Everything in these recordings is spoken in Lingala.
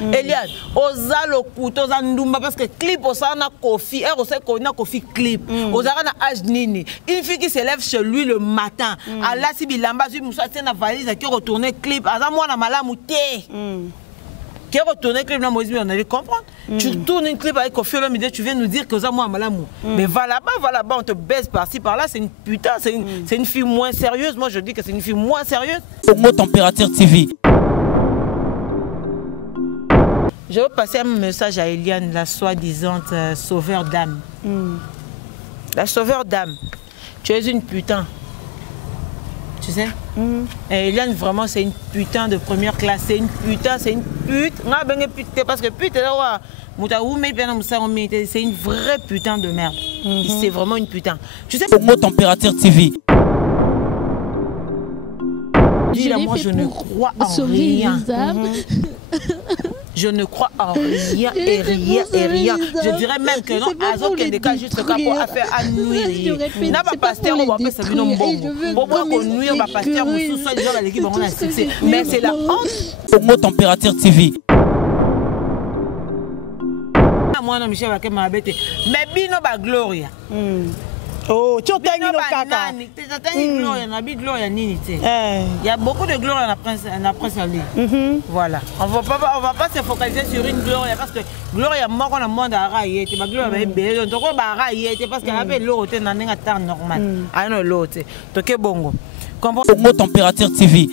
Eliane, oza le couteau zandumba parce que clip au sana Kofi, on sait qu'on a Kofi clip. Ozara na âge nini. Une fille qui se lève chez lui le matin. Allah si bilamba si moussa tient la valise qui retourne clip. Aza moi na malamouté. Qui retourne clip na Moïse on allait comprendre. Tu tournes une clip avec Kofi l'homme tu viens nous dire que ça moi malamou. Mais va là-bas, on te baisse par-ci par-là, c'est une putain, c'est une fille moins sérieuse. Moi je dis que c'est une fille moins sérieuse. Mot Température TV. Je veux passer un message à Eliane, la soi-disant sauveur d'âme. La sauveur d'âme. Tu es une putain. Tu sais Et Eliane, vraiment, c'est une putain de première classe. C'est une putain, c'est une pute. Parce que pute, c'est une vraie putain de merde. C'est vraiment une putain. Tu sais Mot Température TV. Moi, je ne crois en rien. Je ne crois en rien et rien et rien. Je dirais même que non, Azo qui est des cas juste pour faire à nuire. N'a pas pasteur, on va pas se venir bon. Au moins qu'on nuire, on va pasteur, on sous-soit déjà l'équipe, on a succès. Mais c'est la honte. Mot Température TV. Moi, non, Michel, va m'a bête. Mais Bino ba Gloria. Oh, tu as gagné le caca. Il y a beaucoup de gloire dans la prince Ali. Voilà. On va pas se focaliser sur une gloire parce que gloire est mort dans le monde arabe. Tu vas gloire est belle. Donc on va arabe parce qu'elle avait l'autre dans un temps normal. Ah non l'autre. Donc c'est bon. Mot Température TV.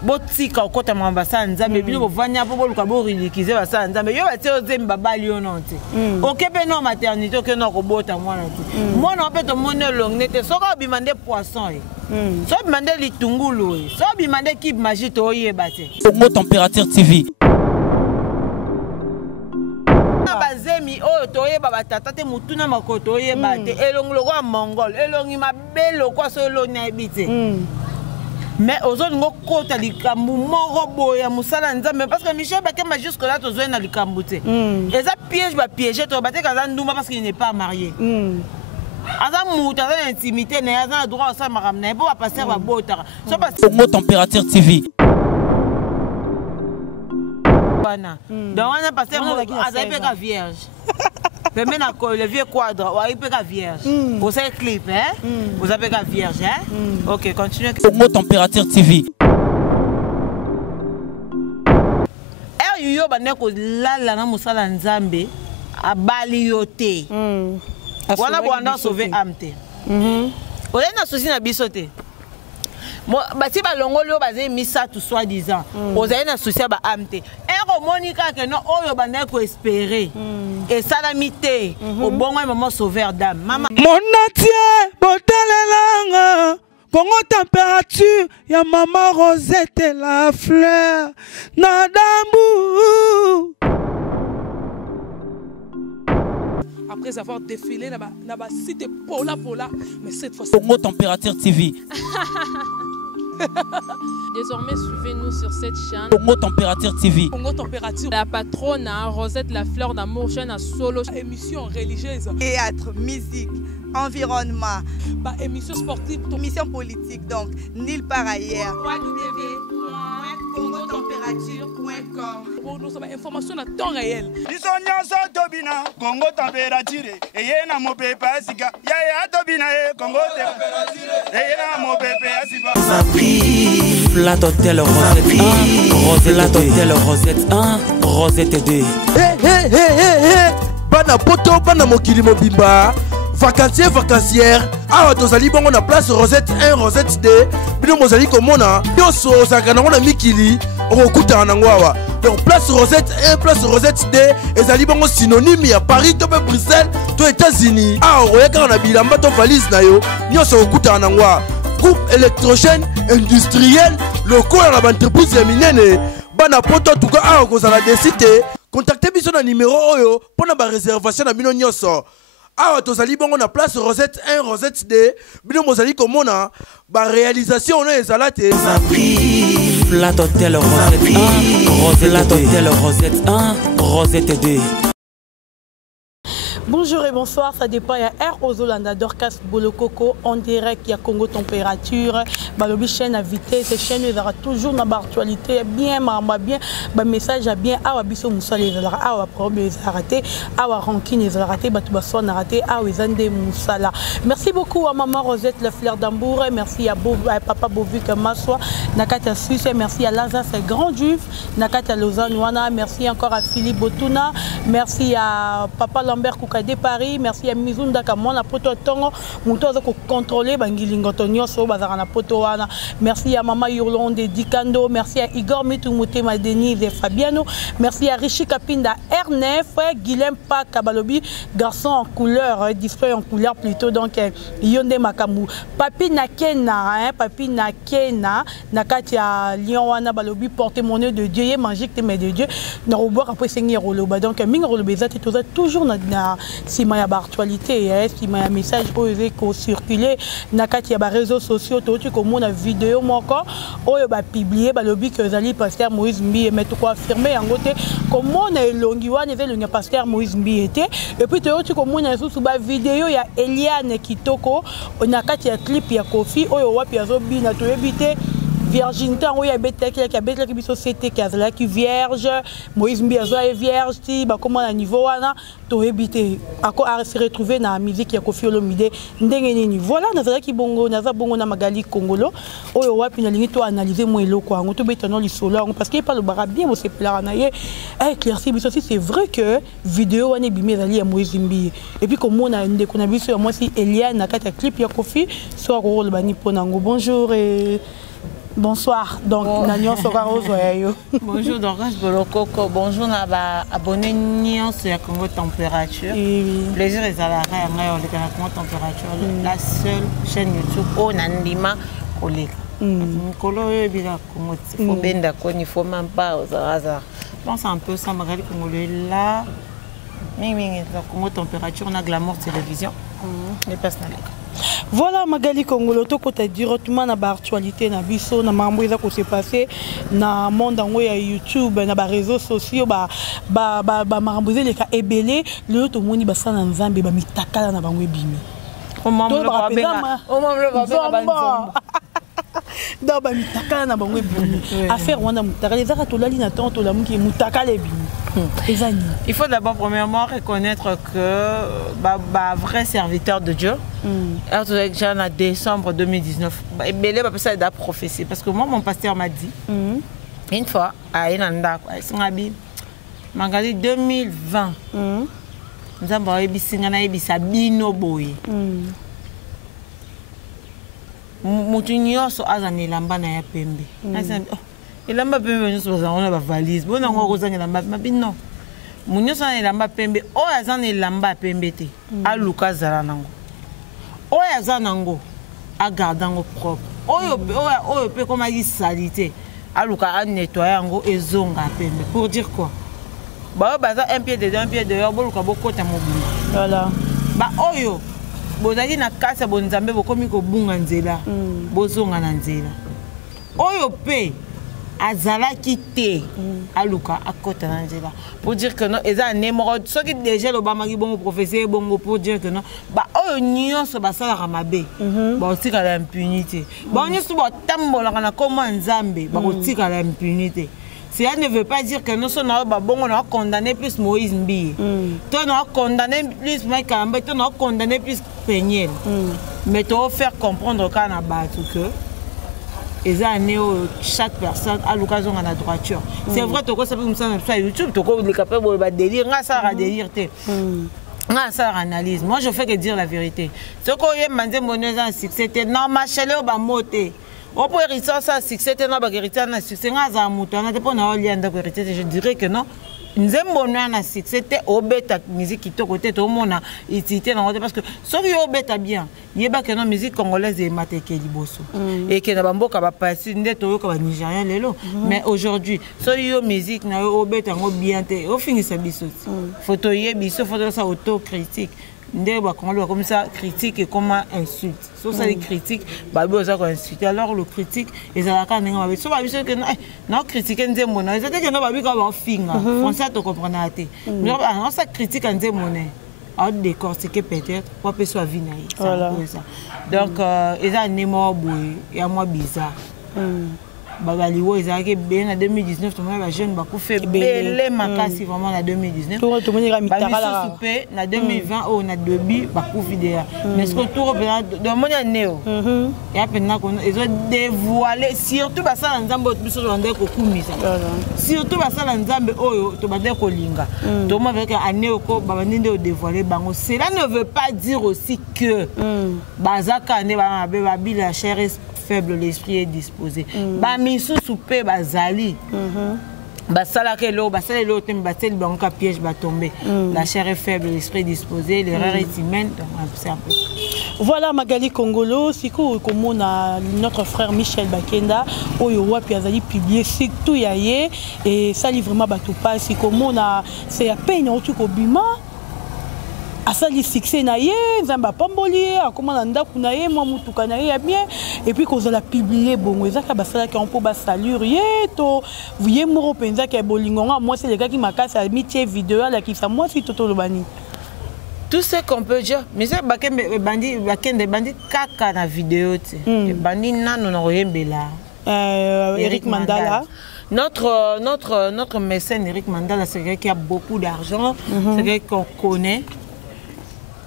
Botika okota mambasa nzambe bino bovanya po boluka bo ridikize basa nzambe yo batie ozemba bali ononte okepe no maternité oke no kobota mwana ti mwana opeto mone longnete soko bimande poisson so bimande litungulu so bimande kib magie to oyeba te Mot Température TV. bazemi oyo toyeba batata te mutuna makoto oyeba te elongolo kwa mongol elongi mabelo kwa so eloni ebite mais aux autres ngo kota likambu moko boya musala nzambe parce que Michel Bakema jusque là tozoe na likambu te eza piège ba piéger to bateka za ndumba parce qu'il n'est pas marié aza muta za intimité na aza droit ça maramna po passer ba botara so parce Mot Température TV. bana donc on a passé aza peka vierge maintenant le vieux quadre ou peka vierge vous savez clip hein vous avez peka vierge hein OK continue Mot Température TV. yo baneko lala na musala nzambe abali yote wana bwana sauver amte ole na souci na biso te bati balongoli oyo bazali misatu soi-disant ozali na souci ya baamte ekomoni kaka no oyo bandaki koespere esalami te obongoi mama sauveur dame mama monatie botalelanga Congo Température ya maman Rosette la fleur Nadambu. Après avoir défilé na ba site Pola Pola, mais cette fois Mot Température TV. Désormais, suivez-nous sur cette chaîne. Mot Température TV. Congo Température. La patronne Rosette la fleur d'amour, chaîne à solo. Émission religieuse. Théâtre, musique, environnement. Bah, émission sportive. Émission politique, donc nulle part ailleurs. www.congotempérature.com. Pour nous avoir information à temps réel. Congo Température. Et y a mon pépé Asika. Yaya Tobina Congo Température. Et y a mon pépé Asika. Flat Hotel Rosette 1, Rosette Hotel Rosette 1, Rosette 2. Bana poto, bana mokili mobimba. Vacancier, vacancière. Ah, tozali bongo na place Rosette 1, Rosette 2. Bino mozali komona. Yoso zakana ngona mikili. Okuta nangwawa. Donc place Rosette 1, place Rosette 2. Ezali bongo synonyme ya Paris, to pe Bruxelles, to États-Unis. Ah, oyaka na bilamba to valise na yo. Nyoso okuta nangwa. Groupe électrogène industriel local à l'entreprise ya minene. Bana poto en tout cas ah kozala desité. Contactez biso na numéro oyo pour na ba réservation na bino nyoso. Ah tozali bongo na place Rosette 1 Rosette 2. Bino mozali komona ba réalisation na ezala te. Flat Hotel Rosette 1, Rosette Hotel Rosette 1, Rosette 2. Bonjour et bonsoir, ça dépend. Il y a Air Ozolanda, Dorcas Bolokoko, en direct, il y a Congo Température, Balobi chaîne à vitesse, chaîne ils aura toujours dans l'actualité, bien, bien, message bien, awa biso moussa les aura, awa problème les raté, awa ranking les raté, batoubasso n'a raté, awa zande moussala. Merci beaucoup à maman Rosette, le fleur d'Ambour, merci à papa Bovuc Massoua, Nakata Suisse, merci à Lazare, c'est Grand Juif, Nakata Lausanne, merci encore à Philippe Botuna, merci à papa Lambert Kouka de Paris, merci à Mizunda Kamona Poto Tongo, Moutozo contrôler Bangilingotonio so Bazarana Potoana, merci à Mama Yurlon de Dikando, merci à Igor Mitumute Denise et Fabiano, merci à Rishi Kapinda R9, Guilhem Pa Kabalobi, garçon en couleur, display en couleur plutôt, donc Yonde Makamu, Papi Nakena, Papi Nakena, Nakatia Lyon Balobi, porte-monnaie de Dieu, magique de mes de Dieu, Naroboir après Seigneur Roloba, donc Ming Rolobeza, toujours dans si il y a actualité, si il y a message qui circulé, nakati ya réseaux sociaux, tu comme on a vidéo encore, on a publié, le but que Zali pasteur Moïse Mbi met quoi affirmer en côté comme on a longiwan et le pasteur Moïse Mbi était et puis tu comme on a sous vidéo il y a Eliane Kitoko, on a quatre clip il y a Kofi, on a wapi azobi na to éviter virginité, on y a bête qui a bête qui société qui vierge, Moïse Mbi est vierge, comment à niveau là, to éviter à se retrouver dans la musique qui a Kofi Olomide, ndengeni voilà, naza ki bongo, naza bongo na magali Congolo, oyo wapi na lingi to analyser moi lo quoi, on to bétonner les solo parce qu'il parle bara bien, c'est plat na ye, éclairci mais aussi c'est vrai que vidéo on est bimé ali à Moïse Mbi et puis comme on a une déconnabi sur moi si Eliane na kata clip ya Kofi soit rôle bani ponango. Bonjour et bonsoir, donc Nanion Sokaro Zoyayo. Bonjour Dorcas Bolokoko, bonjour Naba abonné Nyon sur Congo Température. Plaisir et à la on est à Congo Température, la seule chaîne YouTube au Nandima collègue. Colo bila Congo, il faut bien d'accord, il faut même pas aux hasard. Je pense un peu ça, Magali Congolais là. Mais Congo Température, on a Glamour Télévision. Les personnalités. Voilà Magali Congolo to ko ta directement na ba actualité na biso na mambo eza ko se passer na monde ngo ya YouTube na ba réseaux sociaux ba mambo ze le ka ebele le to moni ba sana nzambe ba mitakala na bango ebimi o mambo ba benga donc ba mitakala na bango ebimi affaire wana mutakala ezaka to lali na tanto la muki mutakala ebimi. Il faut d'abord premièrement reconnaître que vrai serviteur de Dieu, en décembre 2019, il a ça la prophétie. Parce que moi, mon pasteur m'a dit, une fois, à Enanda, en 2020, nous avons eu Sabino Boy. Moutinho so azane lamba na ya pembe. Elamba pembe nous sommes na ba valise. Bon na ngo kozanga lamba mabi non. Munyo sa elamba pembe o azana elamba pembe te. A luka zala nango. O azana ngo a gardango propre. Oyo pe comme a salité. A luka a nettoyer ngo ezonga pembe. Pour dire quoi? Ba baza un pied dedans, un pied dehors, bo luka bokota mobili. Voilà. Ba oyo bozali na kasa bonzambe bokomi ko bunga nzela. Bozonga na nzela. Oyo pe azala quitté aluka akota na nzela pour dire que non eza némorode ceux qui déjà le bamaki bon professeur bongo pour dire que non ba oyo nyonso basala ramabe ba otika la impunité ba nyonso ba tambola na comment nzambe ba otika la impunité. Cela ne veut pas dire que nous sommes condamné plus Moïse Mbi. Toi, nous avons condamné plus Mike Ambe, toi, nous avons condamné plus Peniel. Mais tu vas faire comprendre que chaque personne a l'occasion de la droiture. C'est vrai que tu as sur YouTube, tu as capable de délire, analyse. Moi, je fais que dire la vérité. Ce qu'on y a demandé mon succès, non, ma chaleur va monter. On peut hériter ça, succès, non, bah hériter un succès, je dirais que non. Nous avons un succès, c'était au bêta musique qui côté tout le monde a utilité parce que ce qui est bêta bien, il y a que la musique congolaise est matée qui est liboso et que na bamboka ba passer ndeto ko ba nigérien lelo. Mais aujourd'hui, ce qui est musique na au bêta ngo bien té, au fini ça biso. Photo yé biso, photo ça autocritique. Comme ça, critique et comme insulte. Sauf ça, les critiques, alors le critique, ils ont la non, critique, ils ont français, tu comprends. Non, ça critique, ils ont à décortiquer peut-être pour que soit vie naïve. Voilà. Donc ils ont un numéro et à moi bizarre. Bagaliwo ils ont bien en 2019 tout le monde va jeune beaucoup fait belé makasi vraiment en 2019. Tout le monde ira mitara souper en 2020 on a début beaucoup vidéo. Mais ce que tout de mon néo. Et après ils ont dévoilé surtout ba ça nzambe biso ndé ko kumisa. Surtout ba ça nzambe oyo to ba ko linga. To mo avec année ko ba ndé dévoiler bango. Cela ne veut pas dire aussi que bazaka ne ba la chair est faible, l'esprit est disposé. Ba misu souper bazali. Basala que l'eau, basala l'eau, tem batel banca piège va tomber. La chair est faible, l'esprit est disposé, l'erreur est humaine. C'est un peu. Voilà Magali Congolo, c'est comme on a notre frère Michel Bakenda, Oyowa Piazali publié surtout yaye et ça livre vraiment bateau pas, c'est comme on a c'est à peine au truc au bima. Asali succès na ye nzamba pamboli akoma nda kuna ye mwa mutuka na ye bien et puis qu'on a publié bon ezaka basala ki on peut ba saluer ye to vuye moro penza ke bolingonga moi c'est les gars qui m'a cassé amitié vidéo la qui ça moi si toto lobani tout ce qu'on peut dire mais c'est bakende bandi kaka na vidéo tu bandi nanu na oyembela Eric Mandala. Notre mécène Eric Mandala, c'est quelqu'un qui a beaucoup d'argent, c'est quelqu'un qu'on connaît.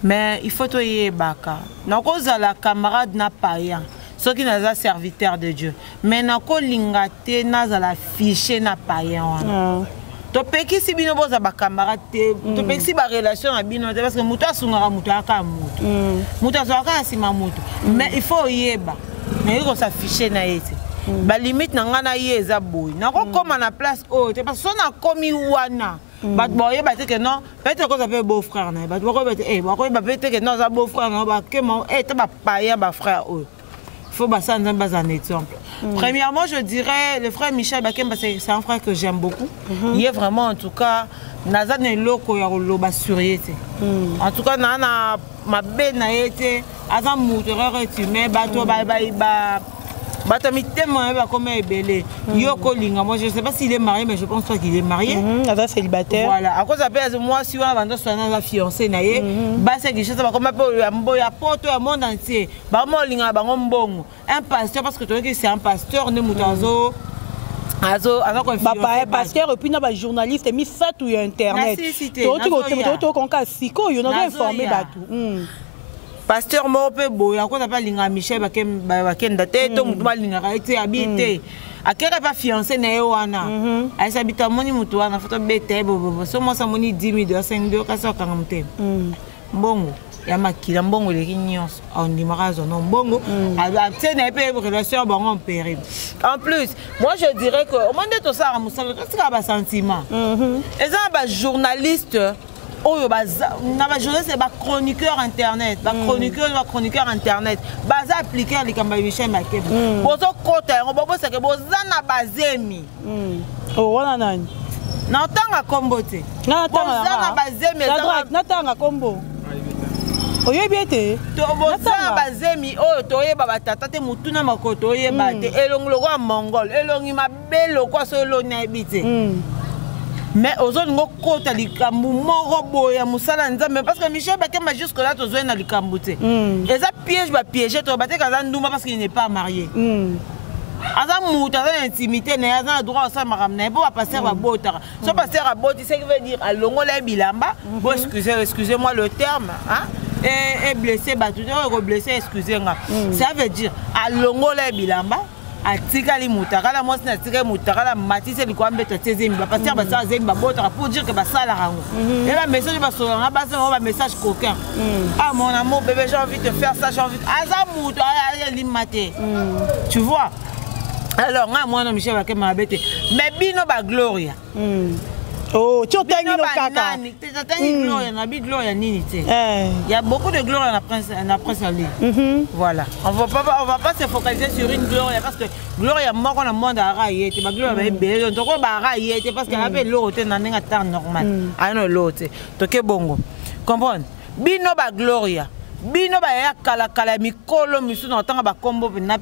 Mais il faut que tu baka. Na cause la camarade n'a pas rien. Ceux qui sont serviteurs de Dieu. Mais na ko lingate na la fiché n'a pas rien. Tu peux si bino boza ba camarade tu peux si ba relation à bino parce que muta sungara muta aka mutu. Muta soka sima mutu. Mais il faut yeba. Mais il faut s'afficher na yete. Ba limite na ngana yeza boy. Na ko koma na place oh parce que on a commis wana. Bat boye bat que non peut-être que ça peut beau frère na bat boye peut-être que non ça beau frère non ba que mon te ba païen ba frère oh il faut basa nzamba un exemple. Premièrement je dirais le frère Michel Bakemba c'est un frère que j'aime beaucoup. Il est vraiment en tout cas nazane loko ya loba suriete. En tout cas na ma be na été azam moteur humain bato ba Batami tellement comme belé. Yoko Linga, moi je ne sais pas s'il est marié, mais je pense pas qu'il est marié. Là, célibataire. Voilà. À cause de moi, si on a la fiancée, c'est quelque chose comme un monde entier. Un pasteur, parce que tu vois c'est un pasteur, ne moutazo. Papa pasteur et puis un journaliste et mis ça tout internet. Pasteur Mope Boya, quoi s'appelle Linga Michel Bakenda, to mutuba linga été habité. A quel pas fiancé na yoana. A s'habite à moni mutuwa na photo bete bobo. So moi ça moni 10 000 5 kasa kangamte. Bongo. Ya makila mbongo les nyons on dimarazo non bongo. A tene pe relation bon périble. En plus, moi je dirais que au moment de tout ça musala c'est un sentiment. Et ça ba journaliste oh na ba journaliste c'est ba chroniqueur internet chroniqueur internet baza appliquer les kamba Michel Bakemba bozo kota on bobo c'est que bozana bazemi oh wana nani na tanga kombo te na tanga bazemi na tanga kombo oyebiete to bozana bazemi oh to yeba batata te mutuna makoto yeba te elonglo kwa mongol elongi mabelo kwa solo na ebite mais aux autres ngo kota likambu moko boya musala nzambe parce que Michel Bakemba jusque là tozoe na likambu te et ça piège ba piéger to baté kaza nduma parce qu'il n'est pas marié aza muta aza intimité na aza droit ça maramna pour passer ba botara so passer à boti c'est qui veut dire alongola bilamba bon excusez-moi le terme hein et blessé ba tout blessé excusez-moi ça veut dire alongola bilamba atikali mutakala moi na tikali mutakala matise likwambe tezemi ba passer ba ça zemi ba botara pour dire que ba sala rango et la message ba solanga ba ça ba message coquin ah mon amour bébé j'ai envie de faire ça j'ai envie aza muto ya limate tu vois alors moi non Michel Bakemba bête mais bino ba gloria oh, tu as kaka. Il y a beaucoup de gloire dans la presse en ligne. Voilà. On va pas se focaliser sur une gloire parce que gloire il y a mort dans le monde à railler. Tu vas gloire est belle. Donc on va railler parce qu'il y avait l'autre dans un temps normal. Ah non l'autre. Donc bongo. Comprendre. Bino ba gloria. Bino ba ya kala mikolo misu na tanga ba kombo na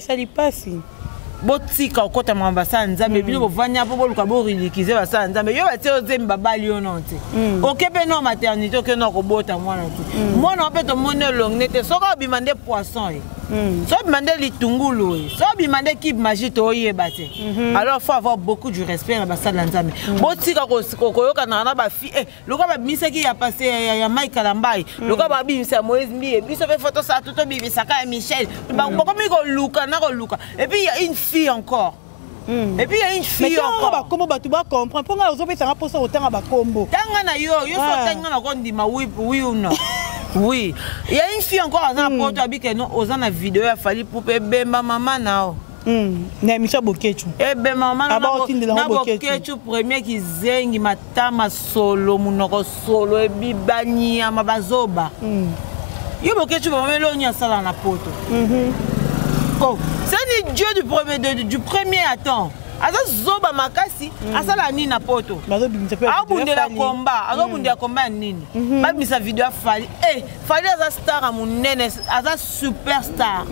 ça dit pas si. botika okota mwa basala nzambe bino bovanya po boluka borilikize basala nzambe yo batie ozembi babali yo non te okepe no maternité oke no kobota mwana te mwana ope tomoni elongne te soki obima nde poisson ye so obima nde litungulu ye so obima nde kibe magie toyeba te alors faut avoir beaucoup du respect na basala nzambe botika koyokanaka na bafi lokola babimisaki ya pase ya Mai Kalambai lokola babimisa ya Moïse Mbiye biso mpe photo sa tout obibisaka ya Michel bakomi koluka na koluka et puis il y a une fille encore. Et puis il y a une fille encore. Comment tu vas comprendre? Pour nous, on va poser autant à combo. Tangana yo tangana na ndima oui ou non. Oui. Il y a une fille encore à porte habike non aux na vidéo a fallu pour bemba maman nao. Na Michel Bokechu. Ben maman na Bokechu premier qui zengi matama solo munoko solo e bibani amabazoba. Yo Bokechu ba melo nya sala na poto. C'est le Dieu du premier attend. Asa zoba makasi asala nini na poto abundela komba azobundela komba nini babisa video fali fali asa star munene asa superstar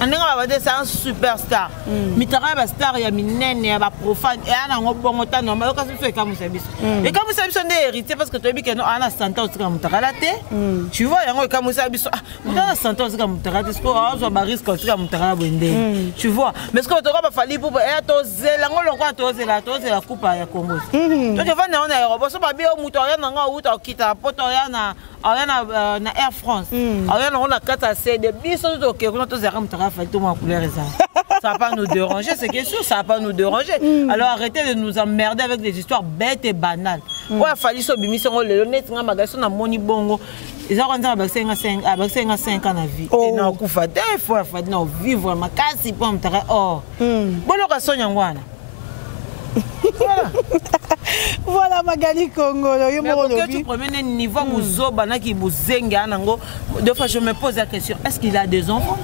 andenga babade c'est un superstar mitaka ba star ya minene ya ba profane et ana ngobongo ta normal okasi so ekamusa biso ekamusa biso nde hérité parce que toyebi que no ana santa osika mutaka la te tu vois yango ekamusa biso mutaka santa osika mutaka te sko azo ba risque osika mutaka la bwende tu vois mais ce que toka ba fali pour to zela ngoloko tozela coupa ya Congo to te vana na Europe so ba bi o muto ya nga uta okita poto ya na Air France ya na kata CD biso to ke ko to zera mutaka fali to ma couleur ça ça va pas nous déranger c'est que sûr ça va pas nous déranger alors arrêtez de nous emmerder avec des histoires bêtes et banales ouais fali so bimi so le net nga magaso na moni bongo ils ont rendu basenga 5 ans na vie et na kufa des fois fa na vivre makasi pour mutaka bolo ka sonya ngwana. Voilà Magali Congolo yo mo lobi. Tu promènes un niveau muzoba na ki buzenga nango. Deux fois je me pose la question, est-ce qu'il a des enfants?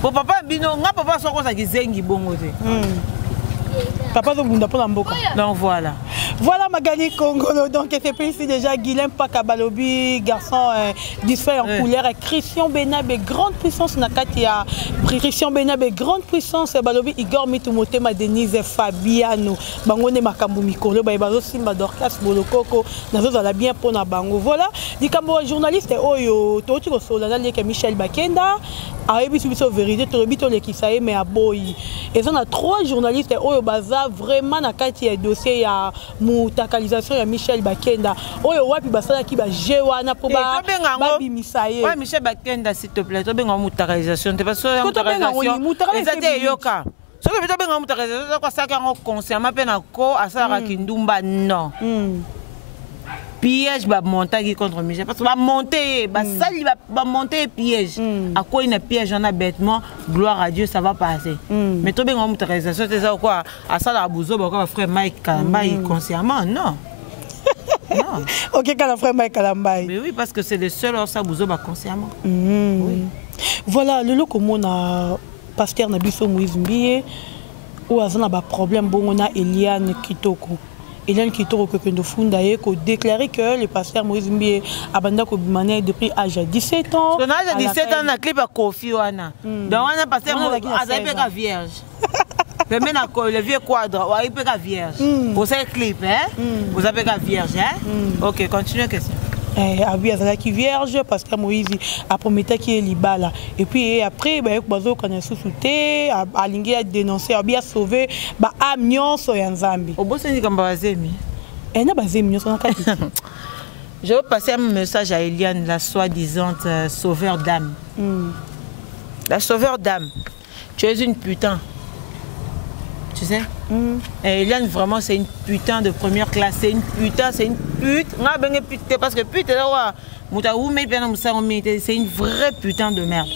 Pour papa bino nga papa so ko sa ki zengi bongo te. Papa Zobunda pour la mboka. Donc voilà. Voilà Magali Congolo. Donc c'est plus ici déjà Guilhem Pakabalobi, garçon disfait en couleur. Christian Benabe, grande puissance Nakatia. Christian Benabe, grande puissance Balobi, Igor Mitumotema, Denise Fabiano. Bangone Makambu Mikolo, Baïbazo Simba Dorcas Bolokoko. Nazo la bien pour na bango. Voilà. Dit comme journaliste Oyo, Toti Rosola, Michel Bakenda. Ayebi Subiso Vérité, Torobito Lekisaye, mais à Boyi. Et on a 3 journalistes Oyo Baza vraiment na kati ya dossier ya mutakalisation ya Michel Bakenda. Oyo wapi basala ki ba jewana po ba bimisaye. Ouais Michel Bakenda s'il te plaît, to benga mutakalisation, te parce que mutakalisation. Ezate yoka. So que to benga mutakalisation ko saka ngo consciemment pe na ko asara kindumba non. Piège va monter contre Michel parce que va monter va monter piège à quoi une piège on a bêtement gloire à Dieu ça va passer mais toi bien on réalisation c'est ça quoi à ça la bouzo quoi frère Mike Kalambai consciemment non non OK quand frère Mike Kalambai mais oui parce que c'est le seul ça bouzo consciemment oui voilà le loco mon a pasteur na biso Moïse Mbiye ou azana ba problème bon on a Eliane Kitoko. Eliane Kitoko Kokendo Funda ko déclaré que le pasteur Moïse Mbiye abanda ko bimane depuis âge de 17 ans. Son âge de 17 ans na clip à Kofi wana. Donc on a pasteur Azapeka vierge. Mais maintenant le vieux quadre, on a Azapeka vierge. Pour ce clip hein? Vous avez la vierge hein? OK, continue question. Abi azalaki vierge parce que Moïse a promis qu'il est libala et puis après ba bazo kana susute alingi a dénoncer abi a sauver ba âme nyonso ya Nzambe oboseni kamba bazemi na bazemi nyonso na kati. Je veux passer un message à Eliane, la soi-disant sauveur d'âme. La sauveur d'âme. Tu es une putain. Tu sais? Eliane, vraiment, c'est une putain de première classe. C'est une putain, c'est une pute. Parce que pute, c'est une vraie putain de merde.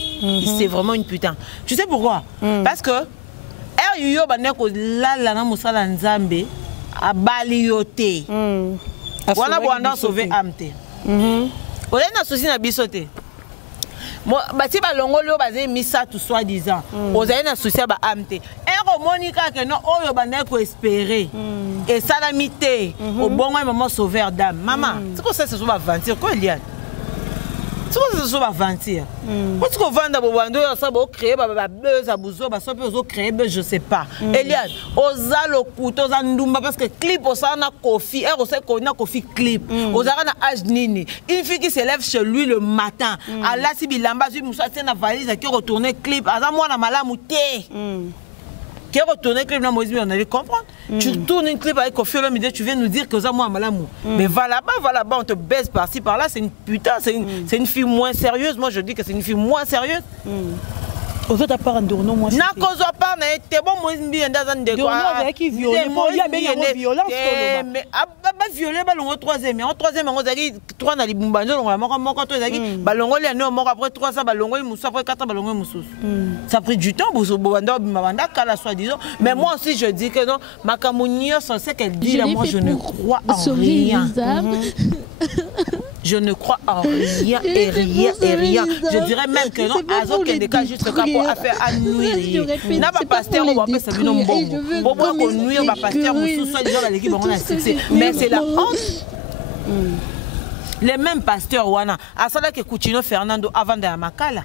C'est vraiment une putain. Tu sais pourquoi? Parce que Eryo Baneko Lala Musala Nzambe a balioté. On a sauvé Amte. On a souci na bisoté. Si ba longolo bazé misa tout soi-disant ozaye na souci ba amte ero monika que non oyo banda ko espérer et salamité au bon moment sauveur d'âme maman c'est quoi ça se va aventure quoi Eliane C'est ce qu'on va mentir. Parce qu'on vend d'abord, ça va créer, ça va créer, je sais pas. Eliane, osa le couteau, osa ndumba parce que clip, osa na Kofi, et osa na Kofi clip, osa na âge nini. Une fille qui se lève chez lui le matin, à la sibilamba, lui moussa c'est na valise qui retourne clip, à moi na malamouté. Qui retourne clip, là Moïse, on allait comprendre. Tu tournes une clip avec Kofi Olomide, tu viens nous dire que ça moi malamou. Mais va là-bas, on te baisse par-ci par-là, c'est une putain, c'est une fille moins sérieuse. Moi je dis que c'est une fille moins sérieuse. Aux autres part en Dourno, moi na cause pas na t'es bon Moïse Mbi ndazan de quoi. Dourno avec qui violé, il y a bien violence mais ba violé ba longo troisième, en troisième on zaki 3 na libumba nzo longo moko to zaki ba longo le no moko après 3 ça ba longo musu après 4 ba longo musu. Ça a pris du temps pour banda bimabanda kala soit disant, mais moi aussi je dis que non makamunio c'est ce qu'elle dit là, moi je ne crois en rien. Je ne crois en rien et rien et rien. Je dirais même que non, Azo Kendeka juste le cas pour faire à nuire. N'a pas pasteur, on va faire ça non bon. Bon, qu'on nuire, on va pasteur, on sous-soit les gens dans l'équipe, on a succès. Mais c'est la honte. Les mêmes pasteurs, Wana, à ça là que Coutinho Fernando avant de Makala.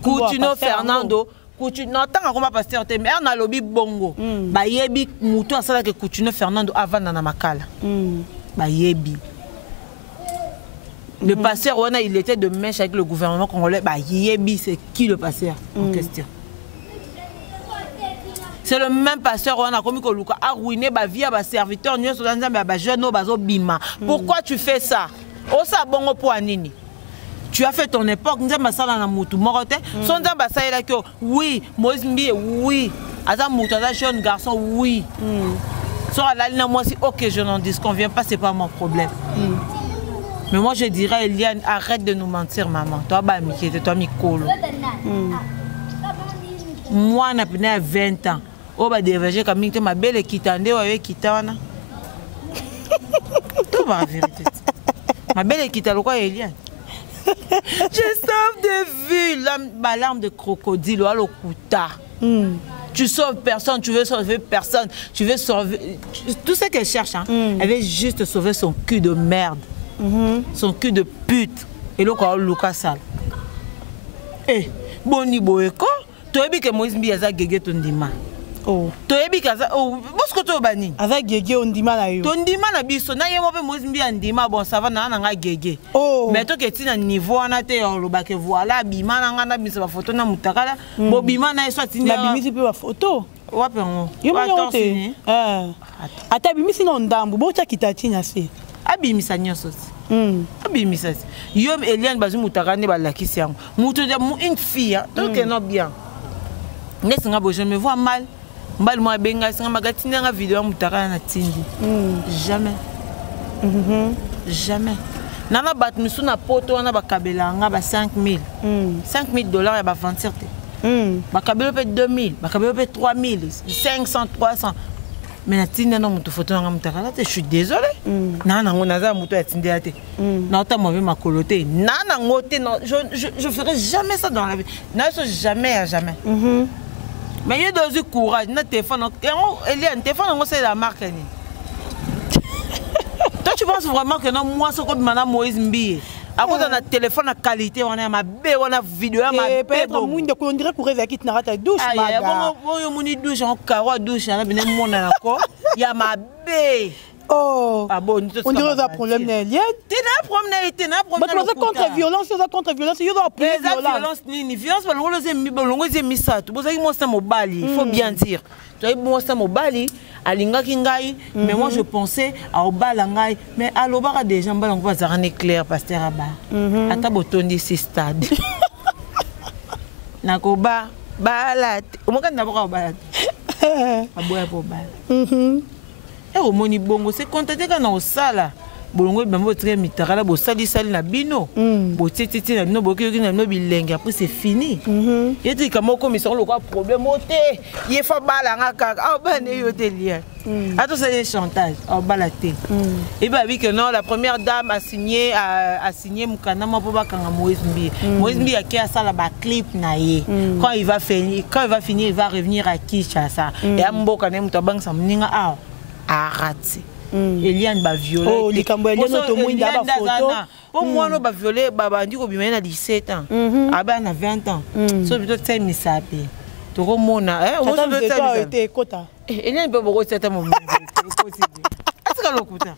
Coutinho Fernando. Non, tant qu'on va passer en termes, on a lobby bongo. Bah yebi mouton à ça que Coutinho Fernando avant dans Makala. Bah yebi. Le pasteur Wana il était de mèche avec le gouvernement congolais. Bah yebi c'est qui le pasteur en question? C'est le même pasteur Wana comme que Luka a ruiné ba vie à ba serviteur nous sur dans ba jeune bazo bima. Pourquoi tu fais ça? O ça bongo pour anini. Tu as fait ton époque, nous avons ça dans la moutou. Morote, son d'amba ça est que oui, Moïse Mbi, oui. Azam moutou, azam jeune garçon, oui. Sur la ligne, moi si ok, je n'en disconviens pas, c'est pas mon problème. Mais moi je dirais, Eliane, arrête de nous mentir, maman. Toi, bah, Mickey, toi, Mikolo. Moi, on a pris 20 ans. Oh, bah, déverger comme ma belle Kitande, ou avec Kitana. Tout va la vérité. Ma belle Kitane, quoi, Eliane? Je sauve des vies, l'arme de crocodile, à l'okuta. Tu sauves personne, tu veux sauver personne, tu veux sauver. Tout ce qu'elle cherche, hein, elle veut juste sauver son cul de merde, son cul de pute. Et là, quand Lucas sale. Eh, Boni Boeko, tu as vu que Moïse Mbi a gagné ton dima. Oh, tu as vu que ça. Oh, qu'est-ce que tu as bani? Avec gagné on dima na yo. Ton dima na biso, na yemo pe Moïse Mbi a dima bon ça va na nga gagné. Oh. Mais toi que tu na niveau na te on le baque voilà bima na nga na biso ba photo na mutakala. Bo bima na so tindi. Na bimisi pe ba photo. Wa pe ngo. Yo mo te. Ata bimisi na ndambu bo cha kitatina se. Abimisa nyoso. Abimisa. Yo Eliane bazu mutakala ne ba lakisi yango. Muto de une fille, donc non bien. N'est-ce pas je me vois mal. Mbal moi benga singa magatine nga vidéo mutaka na tindi. Jamais. Jamais. Nana bat misu na poto wana bakabela nga ba 5000. $5,000 ya ba ventir te. Bakabela pe 2000, bakabela pe 3000, 500, 300. Mais na tindi na mutu photo nga mutaka te, je suis désolé. Nana ngo naza mutu ya tindi ate. Na ta mauvais makolote. Nana ngote non, je ferai jamais ça dans la vie. Na jamais jamais. Mais il y a deux courage, notre téléphone, Eliane, téléphone, c'est la marque. Toi, tu penses vraiment que non, moi, c'est comme Madame Moïse Mbi. À cause de notre téléphone, la qualité, on a ma belle, on a vidéo, ma belle. On dirait qu'on réveille qui n'a pas de douche. On a douche, on a carreau douche, on a bien mon accord. Il y a ma belle. Oh, ah bon, on dirait un problème d'Eliane. Tu n'as pas problème, tu n'as contre-violence, tu as contre-violence, tu as violence, ni violence, il faut bien dire. Tu as bon ça mobali, alinga kingai, mais moi je pensais à obalangai, mais à l'obara des gens on va zarane clair pasteur aba. Ata botondi si stade. Nakoba balat, o moka ndaboko balat. Aboya po balat. Et au moni bongo c'est contenté quand on sala bolongo bambo très mitara bo sali na bino bo titi na no bo ki na no bilenge après c'est fini et tu comme comme ils sont le quoi problème oté il faut balanga ka ah ben yoté lien attends c'est chantage oh balaté et bah oui que non la première dame a signé mukana mo ba kanga Moïse Mbi a qui a ça la ba clip na ye quand il va finir il va revenir à Kinshasa et amboka ne mutabang sa mninga ah arrêtez. Eliane ba violé. Oh, likambo Eliane otomwinda ba photo. Pour moi no ba violé baba ndiko bimena na 17 ans. Aba na 20 ans. So bito tsa misape. To komona on se doit tsa été kota. Eliane peut beaucoup tsa mo. Est-ce que lokuta?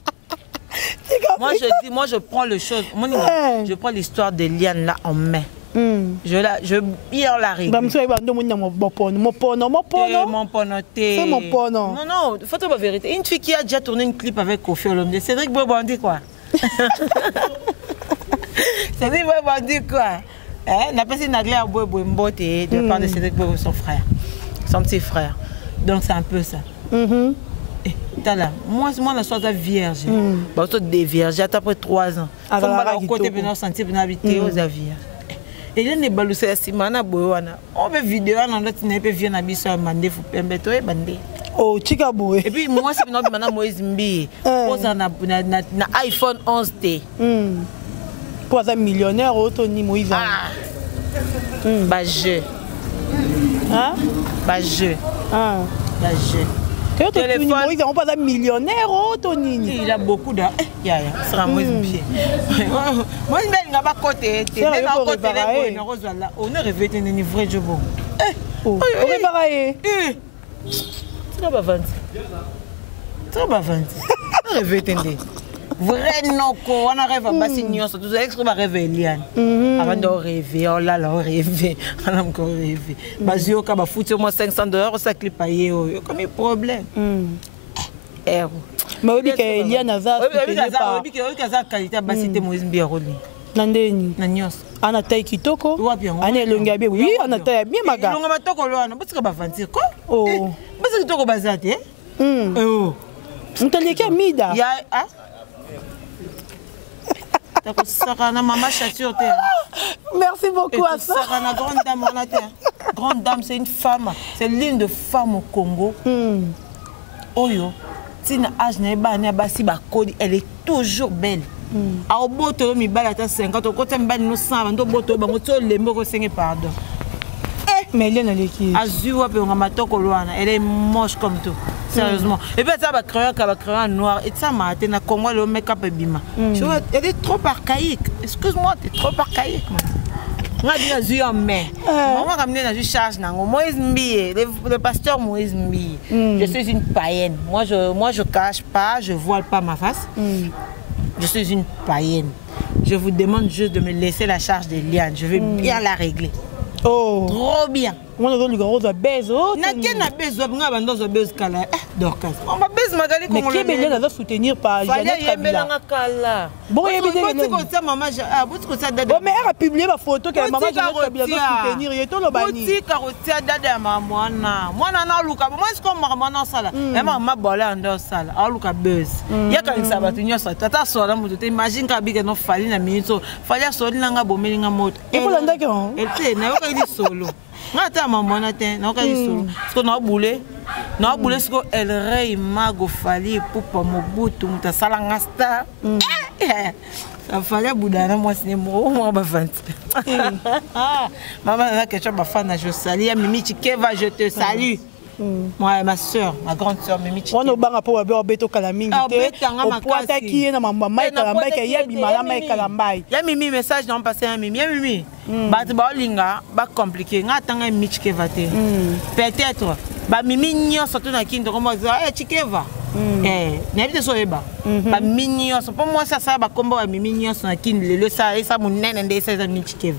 Moi je prends le chose. Je prends l'histoire d'Eliane là en main. Je bien la règle. C'est mon pono. Non, faut la vérité. Une fille qui a déjà tourné une clip avec Kofi Olomide, Cédric Bobandi quoi. Cédric Bobandi quoi. N'a pas si Naglé a beau mbote de la part de Cédric Bobo, son frère, son petit frère. Donc c'est un peu ça. Là, moi la soirée vierge. Bah toi des vierges après 3 ans. Faut pas côté venir sentir venir habiter aux vierges. Et là ne balouser la simana boyana. On veut vidéo on doit ne peut venir habiter mandé faut pembe toi bandé. Oh chika boy. Et puis moi c'est notre madame Moïse Mbi. Pose na iPhone 11T. Pour un millionnaire Tony Moïse. Bah je. Hein? Bah je. Ah. Bah je. Téléphone. Moïse on pas un millionnaire Tony. Il a beaucoup d'argent. Ya sera Moïse Mbi. Moi je vais pas côté. On est réveillé ni vrai job. Oh. On est pareil. Tu vas vendre. Tu vas vendre. Réveillé. Vrai non ko on arrive à passer nyonso tout extra va rêver Eliane avant de rêver oh là rêver on a encore rêver bazio ka ba foutre moi $500 ça clip payer comme un problème mais oui que Eliane aza oui que aza qualité basité Moïse Mbiaroli nandeni na nyonso ana taille kitoko ana elonga bien oui ana taille bien maga elonga matoko lwana bosika ba vantir ko oh bosika kitoko bazate oh mtaleka mida ya ah merci beaucoup à ça. Grande dame, grande dame, c'est une femme. C'est l'une de femmes au Congo. Oyo, elle est toujours belle. Mais elle est moche comme tout. Sérieusement. Et puis ça va créer un noir. Et ça m'a été Congo le make-up et bima. Elle est trop archaïque. Excuse-moi, tu es trop archaïque. Moi je charge Moïse Mbi, le pasteur Moïse Mbi. Je suis une païenne. Moi je cache pas, je voile pas ma face. Je suis une païenne. Je vous demande juste de me laisser la charge des lianes. Je vais bien la régler. Oh. Trop bien. On a le gros bezo. Na kena bezo nga bandozo bezo kala. Dorcas. On va bezo magali comme mais Kébélé va soutenir par Jeannette Kabila. Bon yebele ko ça maman ko ça dada. Bon mais elle a publié ma photo que maman Jeannette Kabila va soutenir et tout le bani. Boti karotia dada ya mwana. Mwana na luka. Moi c'est comme maman na sala. Et maman bola ndo sala. A luka bezo. Ya ka insaba tunyo sa tata sola mutu te imagine ka bige no fali na minito. Fali soli na nga bomeli nga moto. Et pour l'anda que on. Elle te na yo ka di solo. Ngata maman natin na ka iso parce que na boulé ce que elle rey mago fali pour mobutu muta sala ngasta ça fallait boudana moi c'est moi ba vente maman na quelque chose ba fana je salue Mimi Chikeva je te salue. Moi ma soeur, ma grande soeur Mimi Chikeva. On obanga po ba beto kala mingi te. O poata ki na mama mai kala mai ke yebi mala mai kala mai. Ya Mimi message non passer à Mimi. Ya Mimi. Ba ba linga ba compliqué. Nga tanga Mimi Chikeva te. Peut-être ba Mimi nyo surtout na kindo comme ça Chikeva. N'habite so eba. Ba Mimi nyo pour moi ça ba kombo ba Mimi nyo na kindo le ça et ça mon nene ndé ça Mimi Chikeva.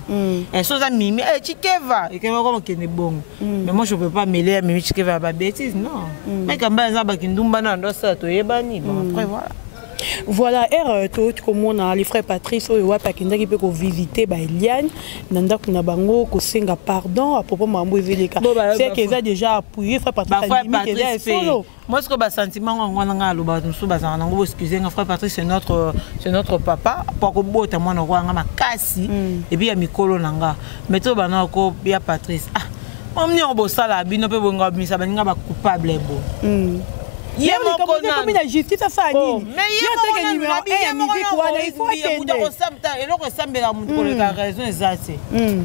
Et so ça Mimi Chikeva et que comme que ne bon. Mais moi je peux pas mêler Mimi Chikeva ba bêtise non. Mais quand ba ba kindumba na ndo ça to eba ni bon après voilà. Voilà, tout comme on a les frères Patrice ou Ewa Pakinda qui peut visiter Eliane, nanda kuna bango ko senga pardon à propos mambo Eveleka. C'est qu'ils a déjà appuyé frère Patrice qui solo. Moi ce que ba sentiment on nga loba nsu ba zana ngo excuser frère Patrice c'est notre papa pour ko bota mwana ko nga makasi et puis ya mikolo nanga. Mais to bana ko ya Patrice. Ah, on ni on bosala bino pe bonga misa ba nga ba coupable bo. Ye moko comme la justice ça ça ni. Mais ye numéro 1 musique wana il faut attendre. Et l'autre sambela mutu pour la raison exacte.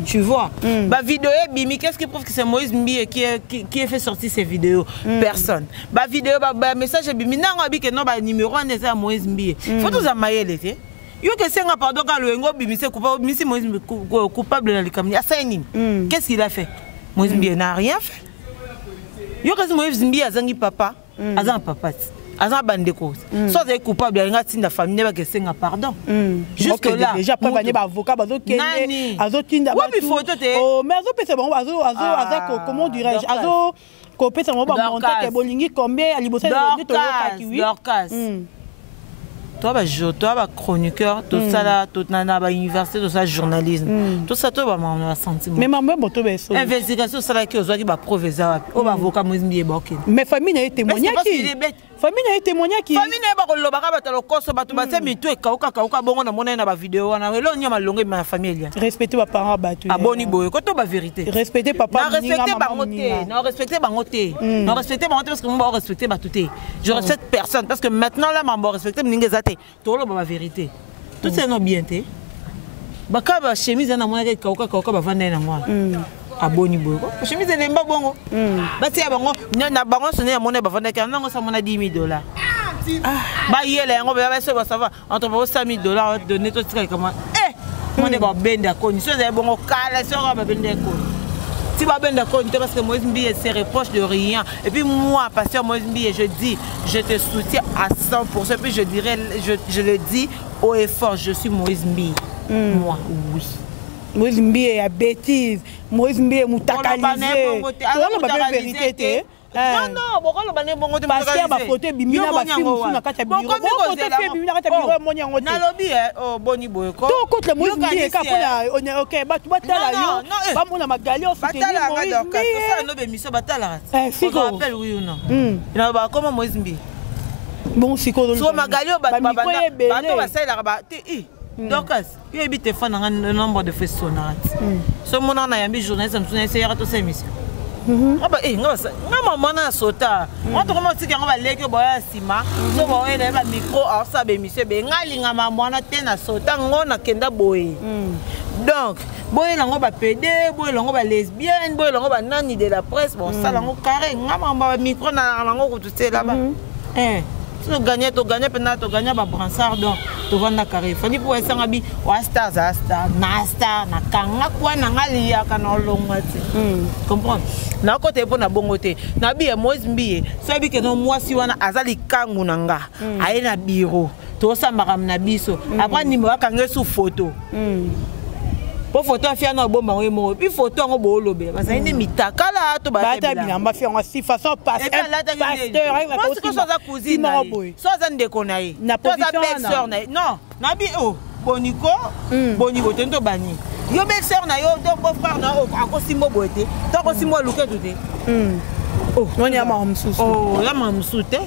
Tu vois. Ba vidéo bimi qu'est-ce qui prouve que c'est Moïse Mbi qui a fait sortir ces vidéos? Personne. Ba vidéo ba message bimi nanga bi que non ba numéro 1 c'est Moïse Mbi. Faut tous amayele té. Yo que c'est pardon quand le ngo bimi c'est coupable Misi Moïse coupable dans le camion. Qu'est-ce qu'il a fait? Moïse Mbi n'a rien fait. Yo que Moïse Mbi azangi papa, azan papa. Azan bandeko. Soit est coupable il y a une famille ba que c'est pardon. Jusque là déjà après venir ba avocat ba zo kende azotinda ba oh mais azo pesa bon azo comment dirais-je azo ko pesa bon ba monter que bolingi combien ali bossa de to yo kaki toi ba chroniqueur tout ça là tout nana ba université tout ça journalisme tout ça toi ba mon sentiment mais maman boto beso investigation ça là qui ozaki ba professeur o ba avocat Moïse Mbi boké mais famille na témoigner qui famille na témoigner qui famille na ba koloba ka batalo koso batu ba se mitu e kauka bongo na mona na ba vidéo wana elo nyama longo ma famille ya respecter ba parents batu aboni boye ko to ba vérité respecter papa respecter bangoté non respecter bangoté non respecter bangoté parce que on va respecter batuté je respecte personne parce que maintenant là m'a respecter mningezate to lo ba vérité tout c'est non bien té ba ka ba chemise na mona ka kauka ba vanda na moi aboni boye ko chemise lemba bongo basi ya bango na bango sonné ya mona ba vanda ka nango sa mona $10,000 ba yele yango ba se ba ça va entre $100,000 donner tout ça comment moi ne ba benda koni so za bongo kala so ba benda koni si ba benda koni parce que Moïse Mbi se reproche de rien et puis moi pasteur Moïse Mbi je dis je te soutiens à 100% puis je dirais je le dis haut et fort je suis Moïse Mbi moi oui Moïse Mbi est à bêtise Moïse Mbi est moutakalisé on ba vérité non boko lo bané bongo te pasteur ba photo bimina ba film sous na kata bureau boko te fait bimina kata bureau moni yango te na lobi oh boni boye ko to contre Moïse Mbi ka pona on est OK ba tala yo ba mona magali au soutenir Moïse Mbi ça no be miso batala siko rappelle oui ou non na ba comment Moïse Mbi bon siko so magali ba bato ba sala ba te donc yo ebite fa na nombre de fois sonate so mona na yambi journaliste msuna essayera to sa mission maman na sota on to comment que on va leke boya sima so bo ele ba micro or sa be monsieur be ngalinga mamona te na sota ngona kenda boye donc boye lango ba PD boye lango ba lesbienne boye lango ba nani de la presse bon ça lango carré ngama ba micro na lango ko tout là bas si tu gagnes pendant tu gagnes ba bransard donc tu vas na carré fani pour essa ngabi wa star nasta na kanga kwa na ngalia kana longati comprendre na côté pour na bongote na bi Moïse Mbi so bi que non moi si wana azali kangu nanga aye na bureau to sa makam na biso après numéro kanga sous photo pour photo afia na bomba ngemo puis photo ngo bolobe parce que ni mitakala to ba ta bilamba fi ngo si façon pasteur parce que ça za cousine ça za ndeko na ye to za belle sœur na non na bi boniko tento bani yo belle sœur na yo donc beau frère na ako simbo boete to ko simbo luke tout on y a mamsusu ya mamsusu te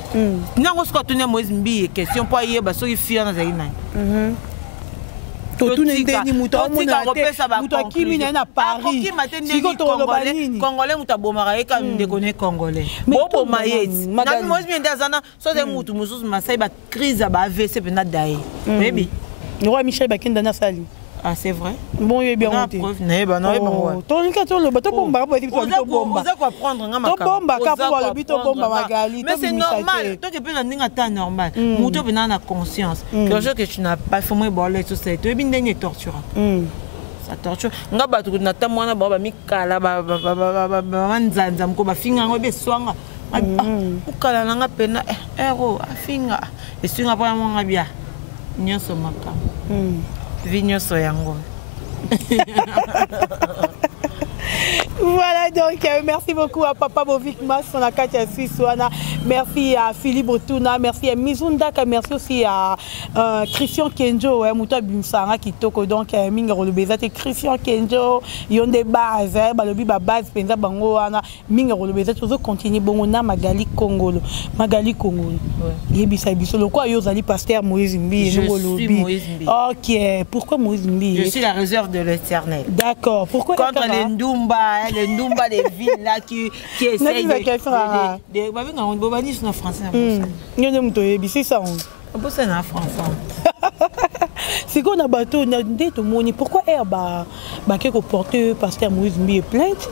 nango sko tuna Moïse Mbi question pour ye ba so fi na za ina tout n'est ni mouton mouton qui mine na Paris siko to lo banini congolais muta bomara e kam de connaît congolais bobo mayeti na Moïse Mbi ndazana so de mutu mususu masai ba crise ba AVC pena dai baby le roi Michel Bakenda na sali ah c'est vrai bon il est bien monté to lika to lo bato bomba ba to bomba on va prendre ngama to bomba ka pour le bito bomba magali mais c'est normal toi tu peux na ninga ta normal muto pena na conscience quelque chose que tu n'as pas fait moi bolé tout ça tu bin dernier torture ça torture nga bato na ta mwana ba mikala ba nzanza mko ba finga ngo be swanga ukala nanga pena ero afinga esinga pa mwanga bia nyonso makam Vigno Soyango. Voilà donc merci beaucoup à Papa Bovik Mas, on a Katia Suiswana, merci à Philippe Otuna, merci à Mizundaka, merci aussi à Christian Kenjo, Mouta Bimsanga qui toko donc Minga le Bezate Christian Kenjo, yon des bases, balobi ba base penza bango ana Minga le Bezate toujours continue bongo na Magali Congolo. Yebisa biso le quoi yozali pasteur Moïse Mbi je suis Moïse Mbi. OK, pourquoi Moïse Mbi? Je suis la réserve de l'Éternel. D'accord, pourquoi contre les Ndumba les Ndumba des villes là qui essayent de Bobani en français. C'est ça. C'est en français. C'est qu'on a bateau, pourquoi Air va porter Pasteur Moïse Mbi plainte?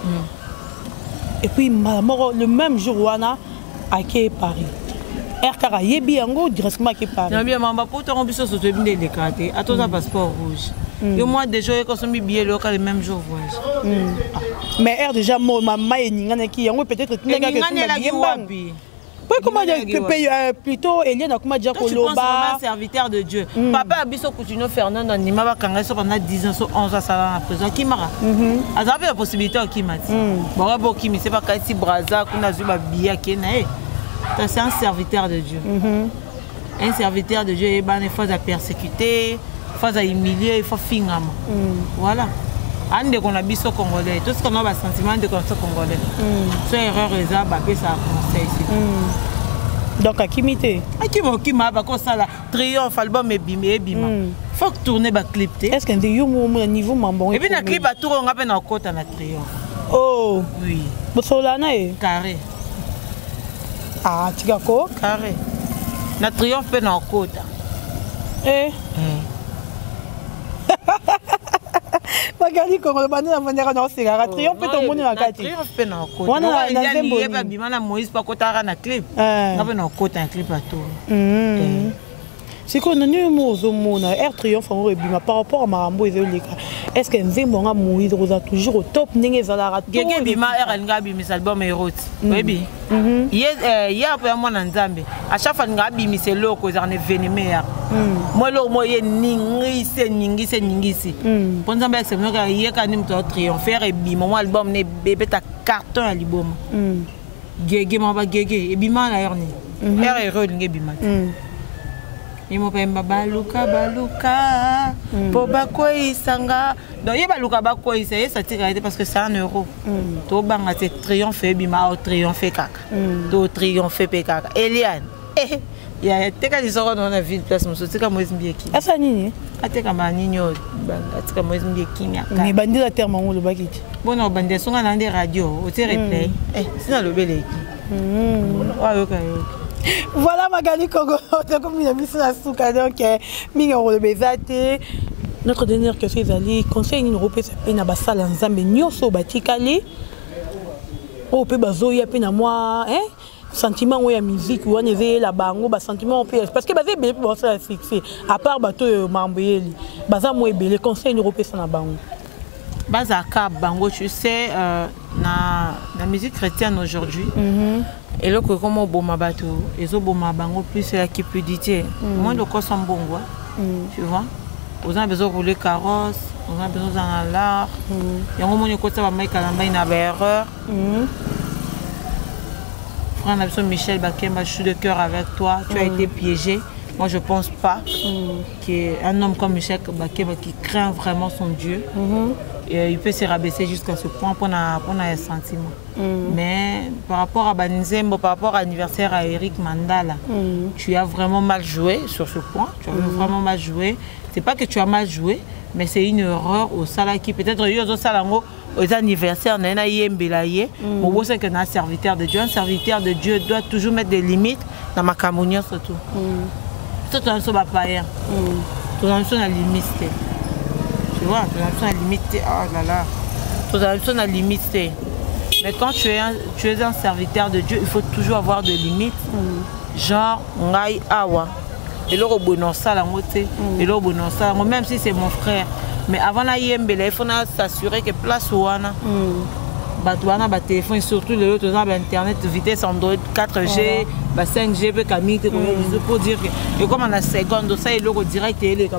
Et puis le même jour, on a quitté Paris. Air Karayebi Ango directement qui Paris. Non bien maman pour te remplir ce que tu viens de déclarer. À toi un passeport rouge. Et moi déjà j'ai consommé billet local le même jour voyage. Mais Air déjà maman et Ningana qui Ango peut-être tu n'as pas comment dire plutôt Eliane comment dire que Loba serviteur de Dieu. Papa Abisso Coutinho Fernando Nima va kangaso pendant 10 ans 11 ans ça en prison qui mara. Azave la possibilité qui m'a dit. Bon bon qui me c'est pas Kaiti Braza kuna zuba biya kenae. C'est un serviteur de Dieu. Un serviteur de Dieu il faut à persécuter, il faut à humilier, il faut finir. Voilà. Ande qu'on a biso congolais, tout ce qu'on a sentiment de comme ça congolais. C'est erreur ça ba ça conseil ici. Donc à qui mité? À qui m'a ba comme ça là triomphe album et bima. Faut tourner ba clip té. Est-ce que yo mo niveau mambo? Et puis na clip ba tour on appelle na kota na triomphe. Oh oui. Bosolana e carré. Ah tikako carré. Na triomphe pe na kota. Magali Congo bandi na vandera na oseka triomphe to moni na kati. Triomphe na kota. Wana na zembo ni ba bima na Moïse pa kota na clip. Ngabe na kota na clip ato. C'est qu'on a eu un Air Triomphe en Rebima par rapport à Marambo et Zolika. Est-ce qu'un Zembo Moïse Rosa toujours au top N'est Zalara Gege Bima Air Ngabi mis album et route. Oui. Hier après moi en Zambie. À chaque fois Ngabi mis c'est loco j'en ai venu meilleur. Moi lo moi ningisi. Pour Zambie c'est moi hier quand même toi Triomphe et Bima mon album ne bébé ta carton à l'album. Gege mamba Gege et Bima la hernie. Air et road Bima. Il m'a dit baluka pour bakoisanga donc il baluka bakoisa ça tire parce que c'est en euros to banga c'est triomphe bima au triomphe kaka to triomphe kaka Eliane il y a teka disoro dans la ville place muso tika moise mbieki asa nini ateka maninyo banga tika moise mbieki miaka ni bandi la terme on le bakiti bon bandi songa na radio au replay sina le beleki wa yoka Voilà Magali Congo, comme il a mis sur la souka donc notre dernière question c'est le conseil européen c'est na basala nzambe nyoso batikali o pe bazoya pe na moi sentiment ou ya musique ou on la bango ba sentiment parce que basé belé pour ça fixé à part bato mamboyeli baza mo ebele conseil européen na bango bazaka bango tu sais na musique chrétienne aujourd'hui et là comme au bon mabato et au bon mabango plus la cupidité moins de quoi sont bon tu vois on a besoin de rouler carrosse on a besoin d'un lard et on monte côté va mettre calamba une erreur frère Nabson Michel Bakemba je suis de cœur avec toi tu as été piégé moi je pense pas qu'un homme comme Michel Bakemba qui craint vraiment son Dieu il peut se rabaisser jusqu'à ce point pour un sentiment. Mais par rapport à Banzembo, par rapport à l'anniversaire à Eric Mandala, tu as vraiment mal joué sur ce point. Tu as vraiment mal joué. C'est pas que tu as mal joué, mais c'est une erreur au Salaki. Peut-être aux anniversaires, on a yembelaye. On sait qu'un serviteur de Dieu. Un serviteur de Dieu doit toujours mettre des limites dans ma camonia surtout. Tout le monde est païen. Tout le monde est limite. Tu vois, tu as limité. Oh là là. Tu as limité. Mais quand tu es un serviteur de Dieu, il faut toujours avoir des limites. Genre, ngai awa. Et là, même si c'est mon frère. Mais avant la yembele, il faut s'assurer que place ou ana. Batouana, téléphone, surtout les autres internet, vitesse Android 4G, 5G, pour dire que comme on a seconde, ça est le direct et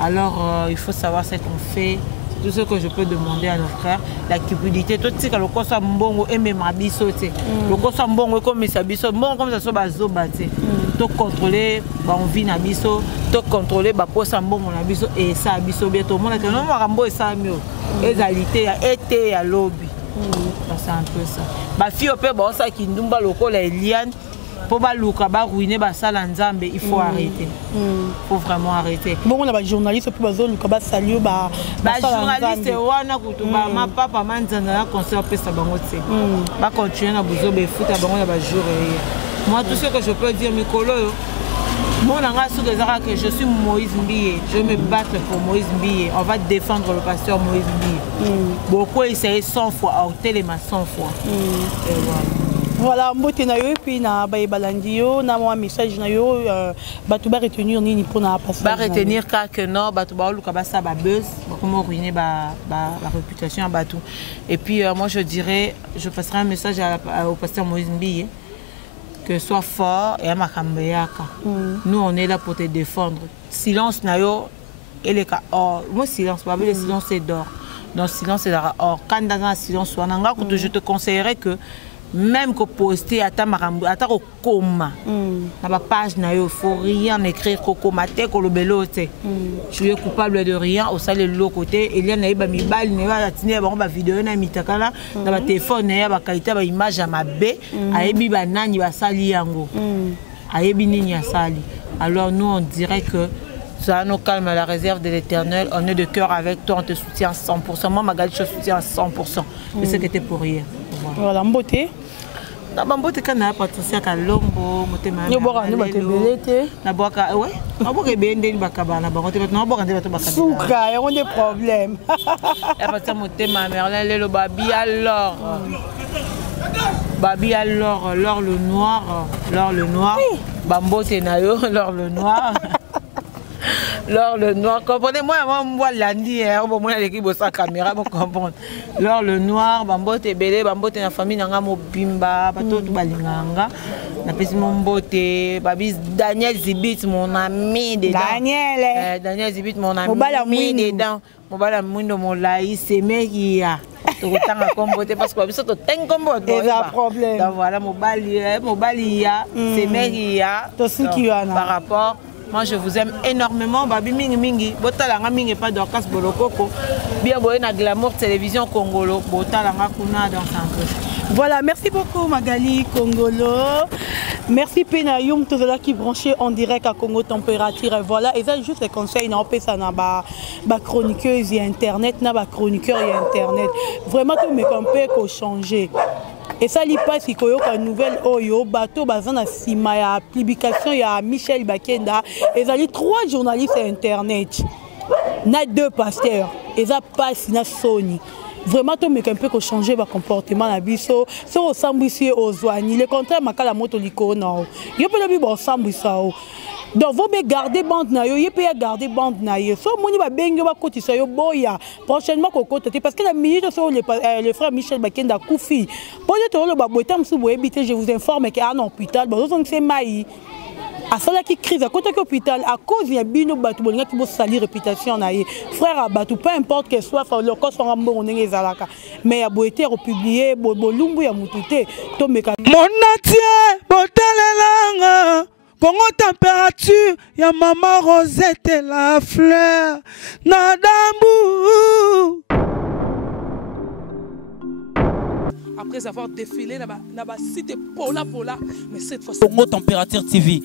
alors il faut savoir ce qu'on fait. Tout ce que je peux demander à nos frères, la cupidité, tout ce que le corps mbongo et même abisoté. Le corps mbongo comme ça biso, bon comme ça soit bazo baté. Tout contrôler, on vit na biso, tout contrôler, ba posa mbongo na biso et ça biso bientôt. Mon que non marambo et ça mieux. Égalité, été à lobby. C'est un peu ça. Ma fille au père, ça qui ndumba loko la Eliane. Pour baluka ba ruiner ba sala nzambe, il faut arrêter. Faut vraiment arrêter. Bon on a ba journaliste pour ba zoluka ba salio ba journaliste wana kutuba ma papa manzana na concert pesa bango tse. Ba continuer na bozo be futa bango ya ba jour. Moi tout ce que je peux dire Mikolo yo. Mon anga sous des arts que je suis Moïse Mbiye, je vais me battre pour Moïse Mbiye. On va défendre le pasteur Moïse Mbiye. Beaucoup essayé 100 fois, à Téléma 100 fois. Et voilà, mbote na yo puis na ba balandi yo na moi message na yo batu ba retenir nini pour na passer. Ba retenir que non, batu ba luka ba ça ba buzz, comment ruiner ba réputation batu. Et puis moi je dirais, je passerai un message au pasteur Moïse Mbiye. Que soit fort et à Makambeyaka. Nous on est là pour te défendre. Silence nayo et les cas or. Moi silence, pas le silence c'est d'or. Donc silence c'est or. Quand dans un silence je te conseillerais que même que poster à ta marambo, à ta coma. Dans la page nayo, faut rien écrire coma te ko le belote. Tu es coupable de rien au sale de l'autre côté. Il y a naïba mi bal, ne va tiner ba vidéo na mitakala dans ba téléphone na ba qualité ba image à ma bé, ayebi ba nani ba sali yango. Ayebi nini ya sali. Alors nous on dirait que ça nous calme à la réserve de l'Éternel. On est de cœur avec toi, on te soutient à 100%. Moi, Magali, je te soutiens à 100%. Mais c'est que t'es pour rien. Voilà, mbote. Na bambote kana Patricia Kalombo, motema. Ni boka ni batebelete. Na boka ouais. Na boka bende ni bakabana bangote na boka ndeba to bakabana. Souka, y a des problèmes. Et parce que motema Merlin le babi alors. Babi alors l'or le noir, bambote na yo l'or le noir. L'or le noir, comprenez-moi, moi lundi, on va l'équipe de sa caméra pour comprendre. L'or le noir, bambote belé, bambote na famille nanga mobimba, bato tout balinganga. Na pesi mon bote, babis Daniel Zibit mon ami dedans. Daniel Zibit mon ami dedans. Mobala mundo mon laï c'est mekia. Tu retanga combote parce que babiso to ten combote. Il y a problème. Donc voilà mobali ya, c'est mekia. Par rapport moi je vous aime énormément, babi mingi mingi, botalanga mingi pas Dorcas Bolokoko. Bien boye na Glamour Télévision Congolo, botalanga kuna dans un. Voilà, merci beaucoup Magali Congolo. Merci Penayum, tous ceux qui branchés en direct à Congo Température. Et voilà, et ça juste les conseils, n'a pas ça na ba chroniqueuse et internet, na ba chroniqueur et internet. Vraiment tout me campé qu'on changer. Et ça li passe qu'il y a une nouvelle oyo bateau bazan na sima ya publication ya Michel Bakenda et ça li 3 journalistes à internet. Na 2 pasteurs et ça passe na Sony. Vraiment tout mais un peu qu'on changer va comportement na biso so ensemble ici aux douaniers le contraire makala moto liko na yo peut le bi ensemble ça. Donc vous me gardez bande na yo, peut garder bande na yo. So moni ba bengo ba kotisa yo boya. Prochainement ko kote parce que la minute sur le frère Michel Bakenda Koufi. Pour le ba boita msu bo habiter, je vous informe que à hôpital, ba zo c'est mai. À cela qui crise à côté de l'hôpital à cause il y a bino batu bolinga qui bo salir réputation na ye. Frère abatu peu importe que soit le corps soit bon ndenge zalaka. Mais ya bo été republié bo lumbu ya mutute to meka. Mon natie botalelanga Congo Température, ya maman Rosette et la fleur, Nadambu. Après avoir défilé, n'a cité Pola, mais cette fois-ci. Congo Température TV.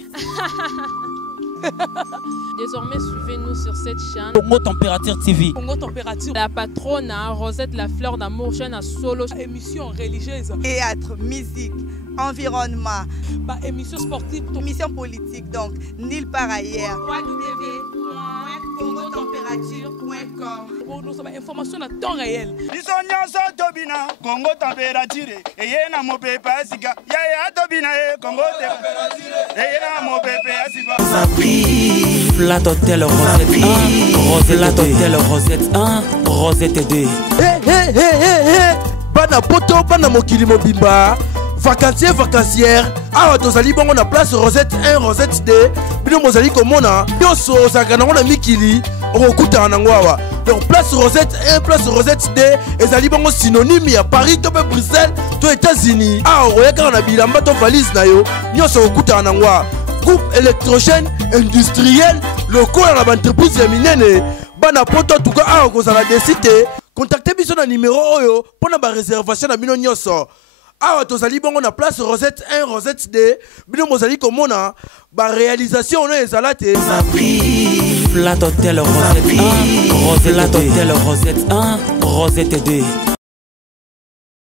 Désormais, suivez-nous sur cette chaîne. Congo Température TV. Congo Température. La patronne Rosette la fleur d'amour, chaîne à solo. Émission religieuse. Théâtre, musique, environnement. Bah, émission sportive. Émission politique, donc nulle part ailleurs. www.congotempérature.com. Pour nous avoir information à temps réel. Bisonyaso tobina Congo Température. Eyena mopepe asika. Ya tobina Congo Température. Eyena mopepe asika. Flat Hotel Rosette 1, Flat Hotel Rosette 1, Rosette 2. Bana poto, bana mokili mobimba. Vacancier, vacancière. Awa tozali bongo na place Rosette 1, Rosette 2. Bino mozali komona. Yoso zakana ngona mikili. Okuta na ngwawa. Donc place Rosette 1, place Rosette 2. Ezali bongo synonyme ya Paris, to Bruxelles, to États-Unis. Awa oyeka na bilamba to valise na yo. Nyoso okuta na ngwa. Groupe électrogène industriel local à l'entreprise minene. Bana poto en tout cas awa kozala desite. Contactez biso na numéro oyo pour na ba réservation na bino nyoso. awa tozali bongo na place Rosette 1 Rosette 2 bino mozali komona ba réalisation on ezala te Flat Hotel Rosette 1 Rosette 2 Rosette 1 Rosette 2